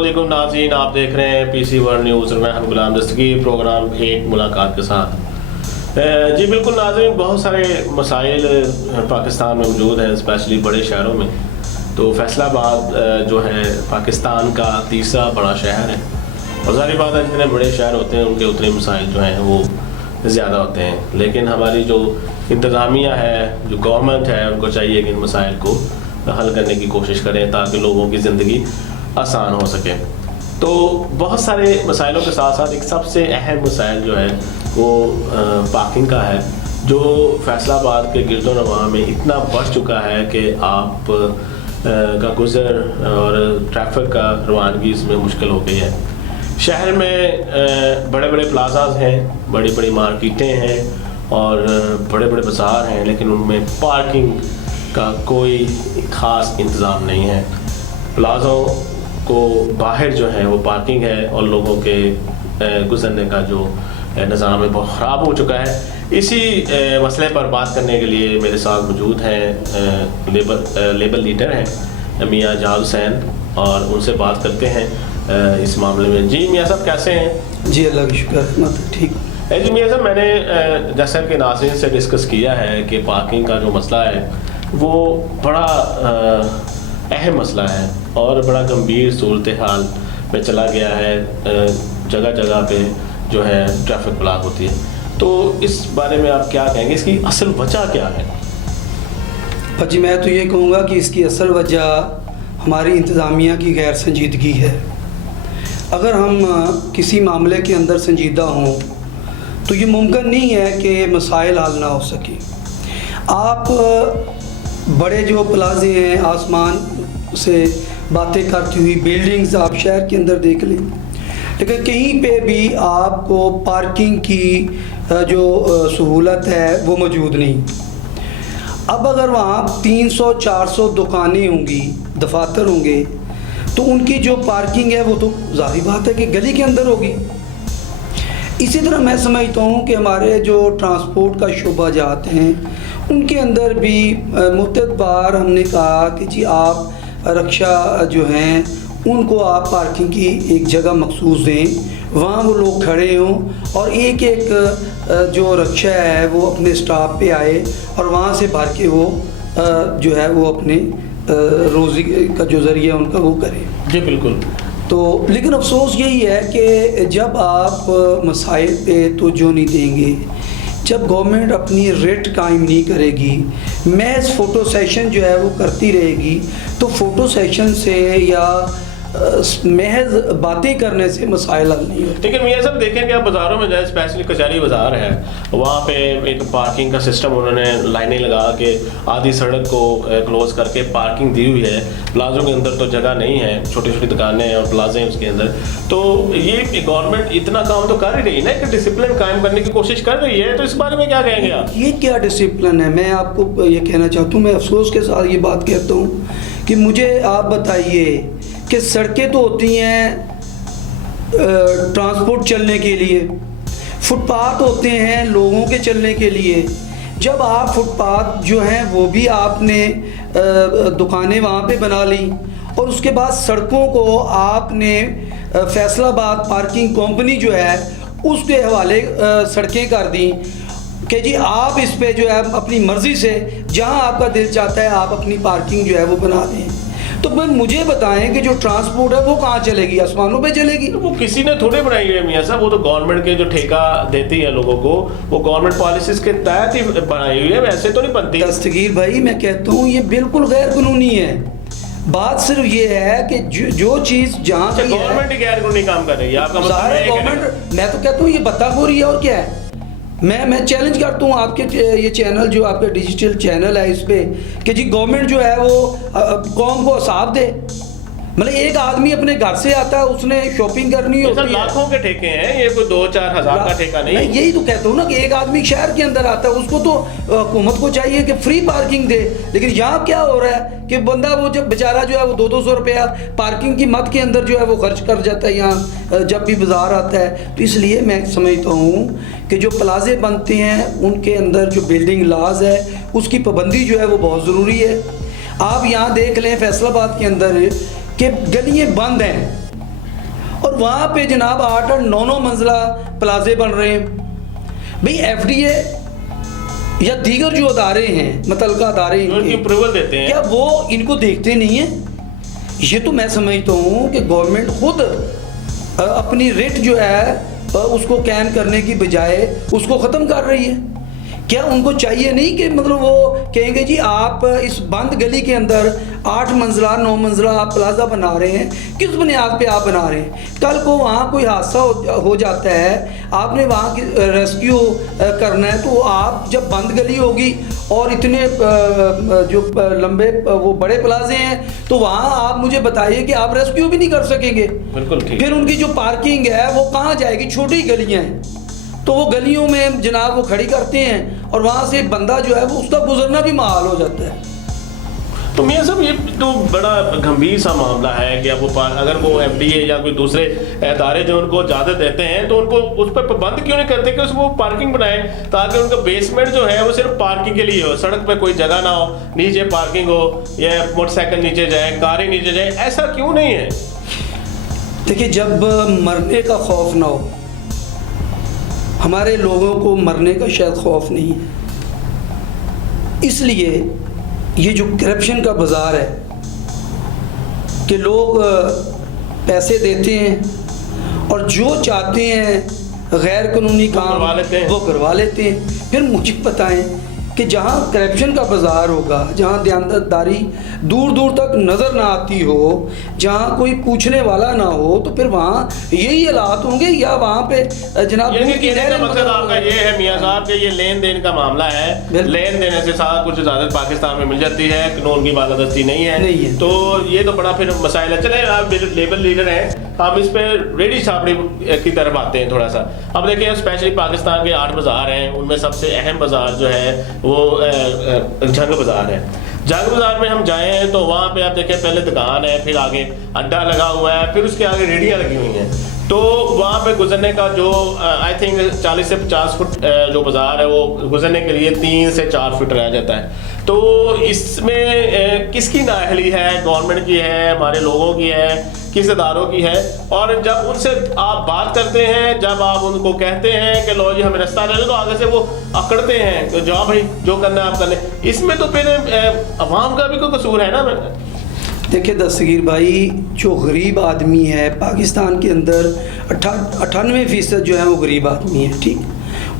अस्सलामुअलैकुम नाज़रीन, आप देख रहे हैं पीसी वर्ल्ड न्यूज़। मैं हम गुलाम दस्तगीर, प्रोग्राम एक मुलाकात के साथ। जी बिल्कुल नाज़रीन, बहुत सारे मसाइल पाकिस्तान में मौजूद हैं, स्पेशली बड़े शहरों में। तो फैसलाबाद जो है पाकिस्तान का तीसरा बड़ा शहर है और ज़ाहिर बात है जितने बड़े शहर होते हैं उनके उतने मसाइल जो हैं वो ज़्यादा होते हैं। लेकिन हमारी जो इंतज़ामिया है, जो गवर्नमेंट है, उनको चाहिए कि इन मसाइल को हल करने की कोशिश करें ताकि लोगों की ज़िंदगी आसान हो सके। तो बहुत सारे मसाइलों के साथ साथ एक सबसे अहम मसाइल जो है वो पार्किंग का है, जो फैसलाबाद के गिरदोनवा में इतना बढ़ चुका है कि आप का गुज़र और ट्रैफिक का रवानगी इसमें मुश्किल हो गई है। शहर में बड़े बड़े प्लाजाज हैं, बड़ी बड़ी मार्केटें हैं और बड़े बड़े बाज़ार हैं, लेकिन उनमें पार्किंग का कोई ख़ास इंतज़ाम नहीं है। प्लाज़ों को बाहर जो है वो पार्किंग है और लोगों के गुज़रने का जो निज़ाम है बहुत ख़राब हो चुका है। इसी मसले पर बात करने के लिए मेरे साथ मौजूद हैं लेबर लीडर हैं मियाँ जहाज हुसैन, और उनसे बात करते हैं इस मामले में। जी मियाँ साहब कैसे हैं? जी अल्लाह का शुक्र, ठीक। जी मियाँ साहब, मैंने जैसा कि नाज़रीन से डिस्कस किया है कि पार्किंग का जो मसला है वो बड़ा अहम मसला है और बड़ा गंभीर सूरत हाल में चला गया है। जगह जगह पे जो है ट्रैफिक ब्लॉक होती है, तो इस बारे में आप क्या कहेंगे? इसकी असल वजह क्या है? जी मैं तो ये कहूँगा कि इसकी असल वजह हमारी इंतज़ामिया की गैर संजीदगी है। अगर हम किसी मामले के अंदर संजीदा हों तो ये मुमकिन नहीं है कि मसाइल हल ना हो सके। आप बड़े जो प्लाजे हैं, आसमान से बातें करती हुई बिल्डिंग्स आप शहर के अंदर देख लें, लेकिन कहीं पे भी आपको पार्किंग की जो सहूलत है वो मौजूद नहीं। अब अगर वहाँ 300-400 दुकानें होंगी, दफातर होंगे, तो उनकी जो पार्किंग है वो तो ज़ाहिर बात है कि गली के अंदर होगी। इसी तरह मैं समझता हूँ कि हमारे जो ट्रांसपोर्ट का शोबा जात हैं उनके अंदर भी मुद्दत बार हमने कहा कि जी आप रक्षा जो हैं उनको आप पार्किंग की एक जगह मखसूस दें, वहाँ वो लोग खड़े हों और एक एक जो रक्षा है वो अपने स्टाफ पे आए और वहाँ से भर के वो जो है वो अपने रोज़ी का जो ज़रिया उनका वो करें। जी बिल्कुल। तो लेकिन अफसोस यही है कि जब आप मसाइल पे तवज्जो नहीं देंगे, जब गवर्नमेंट अपनी रेट कायम नहीं करेगी, महज फ़ोटो सेशन जो है वो करती रहेगी, तो फ़ोटो सेशन से या महज बातें करने से मसाइल हल नहीं होते। लेकिन मियाँ साहब देखें कि आप बाज़ारों में जाए, स्पेशली कचहरी बाज़ार है, वहाँ पे एक पार्किंग का सिस्टम उन्होंने लाइनें लगा के आधी सड़क को क्लोज़ करके पार्किंग दी हुई है। प्लाजों के अंदर तो जगह नहीं है, छोटी छोटी दुकानें हैं और प्लाजे हैं उसके अंदर। तो ये गवर्नमेंट इतना काम तो कर ही रही है ना, कि डिसिप्लिन कायम करने की कोशिश कर रही है, तो इस बारे में क्या कहेंगे आप? ये क्या डिसिप्लिन है? मैं आपको ये कहना चाहता हूँ, मैं अफसोस के साथ ये बात कहता हूँ कि मुझे आप बताइए कि सड़कें तो होती हैं ट्रांसपोर्ट चलने के लिए, फुटपाथ होते हैं लोगों के चलने के लिए। जब आप फुटपाथ जो हैं वो भी आपने दुकानें वहाँ पे बना ली और उसके बाद सड़कों को आपने फैसलाबाद पार्किंग कंपनी जो है उसके हवाले सड़कें कर दी कि जी आप इस पे जो है अपनी मर्ज़ी से जहाँ आपका दिल चाहता है आप अपनी पार्किंग जो है वो बना दें। तो भाई मुझे बताएं कि जो ट्रांसपोर्ट है वो कहाँ चलेगी? आसमानों पे चलेगी? तो वो किसी ने थोड़े बनाई है मियाँ साहब, वो तो गवर्नमेंट के जो ठेका देती है लोगों को, वो गवर्नमेंट पॉलिसीज के तहत ही बनाई हुई है, वैसे तो नहीं बनती। दस्तगीर भाई मैं कहता हूँ ये बिल्कुल गैर कानूनी है। बात सिर्फ ये है कि जो चीज़ जहाँ गवर्नमेंट ही गैर कानूनी काम कर रही है, आपका गवर्नमेंट, मैं तो कहता हूँ ये बत्ताखोरी है और क्या है। मैं चैलेंज करता हूँ आपके ये चैनल जो आपका डिजिटल चैनल है इस पे कि जी गवर्नमेंट जो है वो कौम को हिसाब दे। मतलब एक आदमी अपने घर से आता है, उसने शॉपिंग करनी होती है, लाखों के ठेके हैं, ये कोई 2-4 हज़ार का ठेका नहीं। यही तो कहता हूँ ना कि एक आदमी शहर के अंदर आता है, उसको तो हुकूमत को चाहिए कि फ्री पार्किंग दे। लेकिन यहाँ क्या हो रहा है कि बंदा वो जब बेचारा जो है वो 200-200 रुपया पार्किंग की मद के अंदर जो है वो खर्च कर जाता है यहाँ जब भी बाजार आता है। तो इसलिए मैं समझता हूँ कि जो प्लाजे बनते हैं उनके अंदर जो बिल्डिंग लाज है उसकी पाबंदी जो है वो बहुत ज़रूरी है। आप यहाँ देख लें फैसलाबाद के अंदर कि गलियाँ बंद हैं, वहाँ पे जनाब 8 और 9 मंजिला प्लाजे बन रहे हैं। भाई एफडीए या दीगर जो अदारे हैं, मुतल्लिका अदारे उनकी अप्रूवल देते हैं, क्या वो इनको देखते नहीं है? ये तो मैं समझता हूँ कि गवर्नमेंट खुद अपनी रेट जो है उसको कैम करने की बजाय उसको ख़त्म कर रही है। क्या उनको चाहिए नहीं कि मतलब वो कहेंगे जी आप इस बंद गली के अंदर 8 मंजिला 9 मंजिला आप प्लाजा बना रहे हैं, किस बुनियाद पे आप बना रहे हैं? कल को वहाँ कोई हादसा हो जाता है, आपने वहाँ की रेस्क्यू करना है, तो आप जब बंद गली होगी और इतने जो लंबे वो बड़े प्लाजे हैं, तो वहाँ आप मुझे बताइए कि आप रेस्क्यू भी नहीं कर सकेंगे। बिल्कुल ठीक। फिर उनकी जो पार्किंग है वो कहाँ जाएगी? छोटी गलियाँ हैं, तो वो गलियों में जनाब वो खड़ी करते हैं और वहाँ से बंदा जो है वो उसका गुजरना भी महाल हो जाता है। तो मियां साहब ये तो बड़ा गंभीर सा मामला है कि अब वो अगर वो एफडीए या कोई दूसरे इदारे जो उनको इजाज़त देते हैं तो उनको उस पर पाबंद क्यों नहीं करते कि उसको पार्किंग बनाए, ताकि उनका बेसमेंट जो है वो सिर्फ पार्किंग के लिए हो, सड़क पे कोई जगह ना हो, नीचे पार्किंग हो या मोटरसाइकिल नीचे जाए, कारें नीचे जाए, ऐसा क्यों नहीं है? देखिए, जब मरने का खौफ ना हो, हमारे लोगों को मरने का शायद खौफ नहीं है, इसलिए ये जो करप्शन का बाज़ार है कि लोग पैसे देते हैं और जो चाहते हैं गैर कानूनी काम वो करवा लेते हैं। फिर मुझे बताएं कि जहाँ करप्शन का बाज़ार होगा, जहाँ दयानतदारी दूर दूर तक नज़र ना आती हो, जहाँ कोई पूछने वाला ना हो, तो फिर वहाँ यही हालात होंगे या वहाँ पे जनाब मकसद आपका ये है मियां साहब कि ये लेन देन का मामला है, लेन देने से सारा कुछ इजाज़त पाकिस्तान में मिल जाती है, कानून की बालादस्ती नहीं है, तो ये तो बड़ा फिर मसाइल है। चले आप लेबर लीडर हैं, हम इस पे रेडी छापड़ी की तरफ आते हैं थोड़ा सा। अब देखिए, स्पेशली पाकिस्तान के 8 बाज़ार हैं, उनमें सबसे अहम बाज़ार जो है वो जंग बाज़ार है। जंग बाज़ार में हम जाएं तो वहाँ पे आप देखें, पहले दुकान है, फिर आगे अड्डा लगा हुआ है, फिर उसके आगे रेडियाँ लगी हुई हैं, तो वहाँ पे गुजरने का जो आई थिंक 40 से 50 फुट जो बाज़ार है वो गुजरने के लिए 3 से 4 फुट रह जाता है। तो इसमें किसकी नाअहली है? गवर्नमेंट की है, हमारे लोगों की है, किस इदारों की है? और जब उनसे आप बात करते हैं, जब आप उनको कहते हैं कि लो जी हमें रास्ता दे दो, तो आगे से वो अकड़ते हैं तो जाओ भाई जो करना है आप कर लें। इसमें तो फिर अवाम का भी कोई कसूर है ना? देखिए दस्तगीर भाई, जो गरीब आदमी है पाकिस्तान के अंदर 98% जो है वो गरीब आदमी है, ठीक।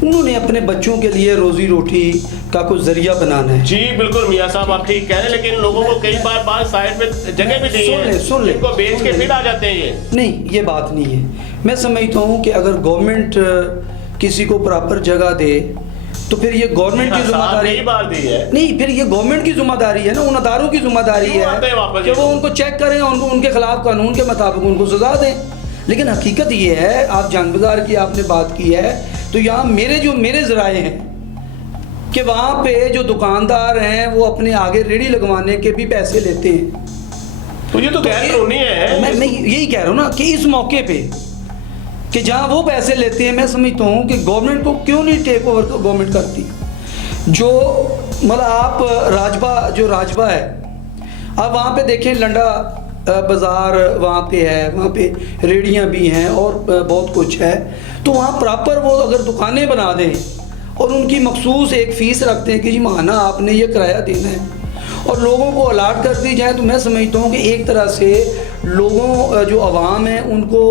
उन्होंने अपने बच्चों के लिए रोजी रोटी का कुछ जरिया बनाना है। जी बिल्कुल मियां साहब, आप ठीक कह रहे हैं, लेकिन लोगों को कई बार साइड में जगह भी दी है, सुन ले, इनको बेच के फिर आ जाते हैं। ये नहीं, ये बात नहीं है। मैं समझता हूँ कि अगर गवर्नमेंट किसी को प्रॉपर जगह दे तो फिर ये गवर्नमेंट की जिम्मेदारी है। नहीं, फिर ये गवर्नमेंट की जिम्मेदारी है ना, उन अदारों की जिम्मेदारी है कि वो उनको चेक करें, उनके खिलाफ कानून के मुताबिक उनको सजा दें। लेकिन हकीकत ये है, आप जंग बाज़ार की आपने बात की है, तो यहाँ मेरे ज़राए हैं कि वहाँ पे जो दुकानदार हैं वो अपने आगे रेडी लगवाने के भी पैसे लेते हैं। तो ये तो गैर कानूनी है। मैं यही कह रहा हूँ ना कि इस मौके पे कि जहाँ वो पैसे लेते हैं, मैं समझता हूँ कि गवर्नमेंट को क्यों नहीं टेक ओवर गवर्नमेंट करती। जो मतलब आप राजबा है, आप वहाँ पे देखें, लंडा बाज़ार वहाँ पे है, वहाँ पे रेडियाँ भी हैं और बहुत कुछ है। तो वहाँ प्रॉपर वो अगर दुकानें बना दें और उनकी मखसूस एक फ़ीस रखते हैं कि जी माना आपने ये किराया देना है, और लोगों को अलाट कर दी जाए, तो मैं समझता हूँ कि एक तरह से लोगों जो आवाम है उनको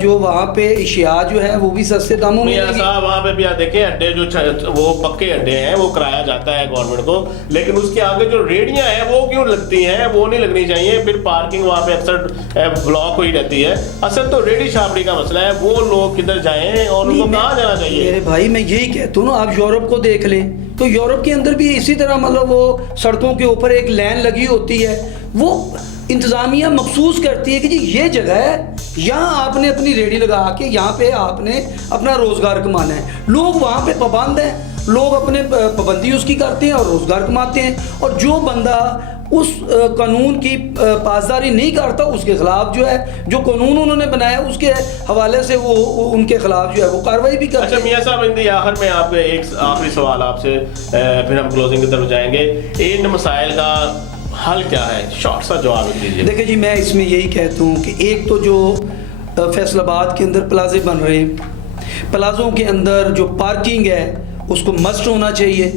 जो वहाँ पे अशिया जो है वो भी सस्ते दामों में साहब। वहाँ पे भी आप देखें, अड्डे जो वो पक्के अड्डे हैं वो कराया जाता है गवर्नमेंट को, लेकिन उसके आगे जो रेडियाँ हैं वो क्यों लगती हैं? वो नहीं लगनी चाहिए। फिर पार्किंग वहाँ पे अक्सर ब्लॉक हुई रहती है। असल तो रेडी छापड़ी का मसला है, वो लोग किधर जाएँ और उनको कहाँ जाना चाहिए? मेरे भाई, मैं यही कहता हूँ ना, आप यूरोप को देख लें, तो यूरोप के अंदर भी इसी तरह मतलब वो सड़कों के ऊपर एक लाइन लगी होती है, वो इंतज़ामिया मखसूस करती है कि जी ये जगह है, यहाँ आपने अपनी रेडी लगा के यहाँ पे आपने अपना रोज़गार कमाना है। लोग वहाँ पे पाबंद हैं, लोग अपने पाबंदी उसकी करते हैं और रोज़गार कमाते हैं, और जो बंदा उस कानून की पासदारी नहीं करता उसके खिलाफ जो है, जो कानून उन्होंने बनाया उसके हवाले से वो उनके खिलाफ जो है वो कार्रवाई भी करते हैं। अच्छा मियां साहब, इन आखिर में आप एक आखिरी सवाल आपसे, फिर हम क्लोजिंग की तरफ जाएंगे। इन मसाइल का हल क्या है? शॉर्ट सा जवाब दीजिए। देखिए जी, मैं इसमें यही कहता हूँ कि एक तो जो फैसलाबाद के अंदर प्लाजे बन रहे हैं, प्लाज़ों के अंदर जो पार्किंग है उसको मस्ट होना चाहिए,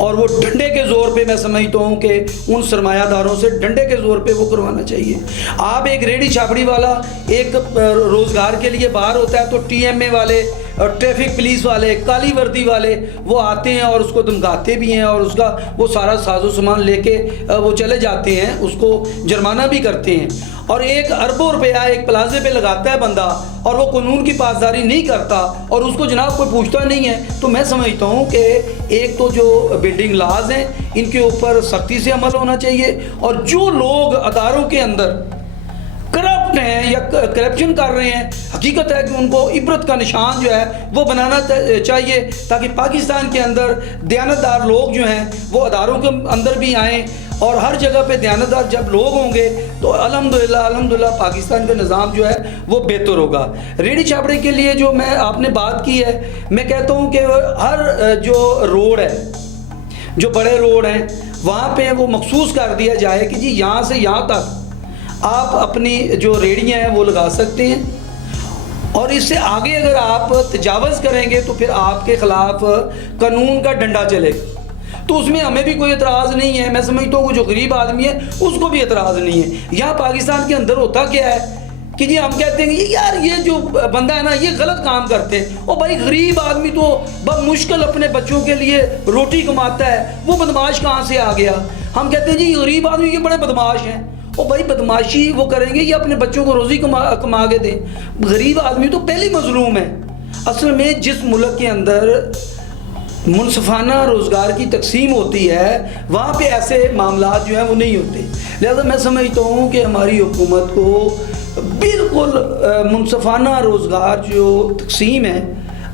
और वो डंडे के ज़ोर पे मैं समझता हूँ कि उन सरमायादारों से डंडे के ज़ोर पे वो करवाना चाहिए। आप एक रेडी छापड़ी वाला एक रोज़गार के लिए बाहर होता है तो टीएमए वाले और ट्रैफिक पुलिस वाले, काली वर्दी वाले वो आते हैं और उसको धमकाते भी हैं और उसका वो सारा साजो सामान लेके वो चले जाते हैं, उसको जुर्माना भी करते हैं। और एक अरबों रुपया एक प्लाजे पे लगाता है बंदा और वो कानून की पासदारी नहीं करता और उसको जनाब कोई पूछता नहीं है। तो मैं समझता हूँ कि एक तो जो बिल्डिंग लाज हैं इनके ऊपर सख्ती से अमल होना चाहिए, और जो लोग अदारों के अंदर करप्ट हैं या करप्शन कर रहे हैं, हकीकत है कि उनको इबरत का निशान जो है वो बनाना चाहिए, ताकि पाकिस्तान के अंदर दयानतदार लोग जो हैं वो अदारों के अंदर भी आएँ, और हर जगह पे दयानतदार जब लोग होंगे तो अल्हम्दुलिल्लाह पाकिस्तान का निज़ाम जो है वो बेहतर होगा। रेडी छापड़े के लिए जो मैं आपने बात की है, मैं कहता हूँ कि हर जो रोड है, जो बड़े रोड हैं, वहाँ पे वो मखसूस कर दिया जाए कि जी यहाँ से यहाँ तक आप अपनी जो रेडियाँ हैं वो लगा सकते हैं, और इससे आगे अगर आप तजावज़ करेंगे तो फिर आपके ख़िलाफ़ कानून का डंडा चलेगा। तो उसमें हमें भी कोई एतराज़ नहीं है, मैं समझता हूँ जो गरीब आदमी है उसको भी एतराज़ नहीं है। यहाँ पाकिस्तान के अंदर होता क्या है कि जी हम कहते हैं कि यार ये जो बंदा है ना ये गलत काम करते हैं, और भाई गरीब आदमी तो बहुत मुश्किल अपने बच्चों के लिए रोटी कमाता है, वो बदमाश कहाँ से आ गया। हम कहते हैं जी गरीब आदमी ये बड़े बदमाश हैं, और भाई बदमाशी वो करेंगे या अपने बच्चों को रोज़ी कमा के दें। गरीब आदमी तो पहले मजलूम है। असल में जिस मुल्क के अंदर मुनसफाना रोज़गार की तकसीम होती है वहाँ पे ऐसे मामलात जो हैं वो नहीं होते। लिहाजा मैं समझता हूँ कि हमारी हुकूमत को बिल्कुल मुनसफाना रोज़गार जो तकसीम है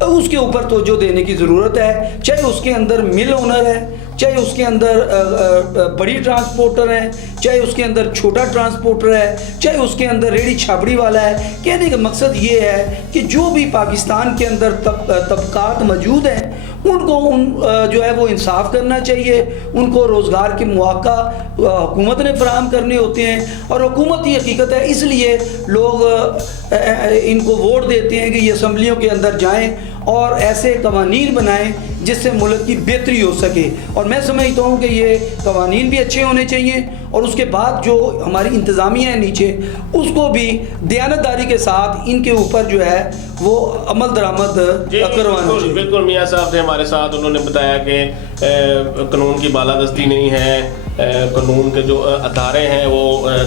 उसके ऊपर तवज्जो देने की ज़रूरत है, चाहे उसके अंदर मिल ओनर है, चाहे उसके अंदर बड़ी ट्रांसपोर्टर है, चाहे उसके अंदर छोटा ट्रांसपोर्टर है, चाहे उसके अंदर रेडी छाबड़ी वाला है। कहने का मकसद ये है कि जो भी पाकिस्तान के अंदर तबकात मौजूद हैं उनको जो है वो इंसाफ करना चाहिए, उनको रोज़गार के मौका हुकूमत ने फराहम करने होते हैं, और हुकूमत ही हकीकत है, इसलिए लोग इनको वोट देते हैं कि ये असम्बलियों के अंदर जाएं और ऐसे कवानीन बनाएं जिससे मुल्क की बेहतरी हो सके। और मैं समझता हूँ कि ये कवानीन भी अच्छे होने चाहिए, और उसके बाद जो हमारी इंतज़ामिया है नीचे उसको भी दयानतदारी के साथ इनके ऊपर जो है वो अमल दरामद करवाना चाहिए। बिल्कुल मियाँ साहब थे हमारे साथ, उन्होंने बताया कि कानून की बालादस्ती नहीं है, कानून के जो अदारे हैं वो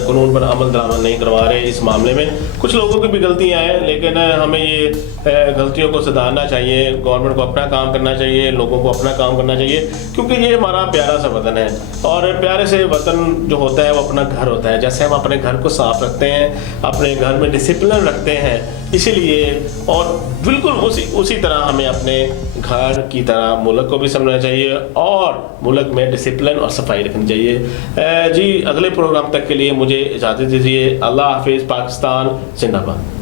कानून पर अमल दरामद नहीं करवा रहे। इस मामले में कुछ लोगों की भी गलतियाँ हैं, लेकिन हमें ये गलतियों को सुधारना चाहिए। गवर्नमेंट को अपना काम करना चाहिए, लोगों को अपना काम करना चाहिए, क्योंकि ये हमारा प्यारा सा वतन है, और प्यारे से वतन जो होता है वो अपना घर होता है। जैसे हम अपने घर को साफ रखते हैं, अपने घर में डिसिप्लिन रखते हैं, इसीलिए और बिल्कुल उसी तरह हमें अपने घर की तरह मुल्क को भी समझना चाहिए और मुल्क में डिसिप्लिन और सफाई रखनी चाहिए। जी अगले प्रोग्राम तक के लिए मुझे इजाज़त दीजिए। अल्लाह हाफिज़। पाकिस्तान जिंदाबाद।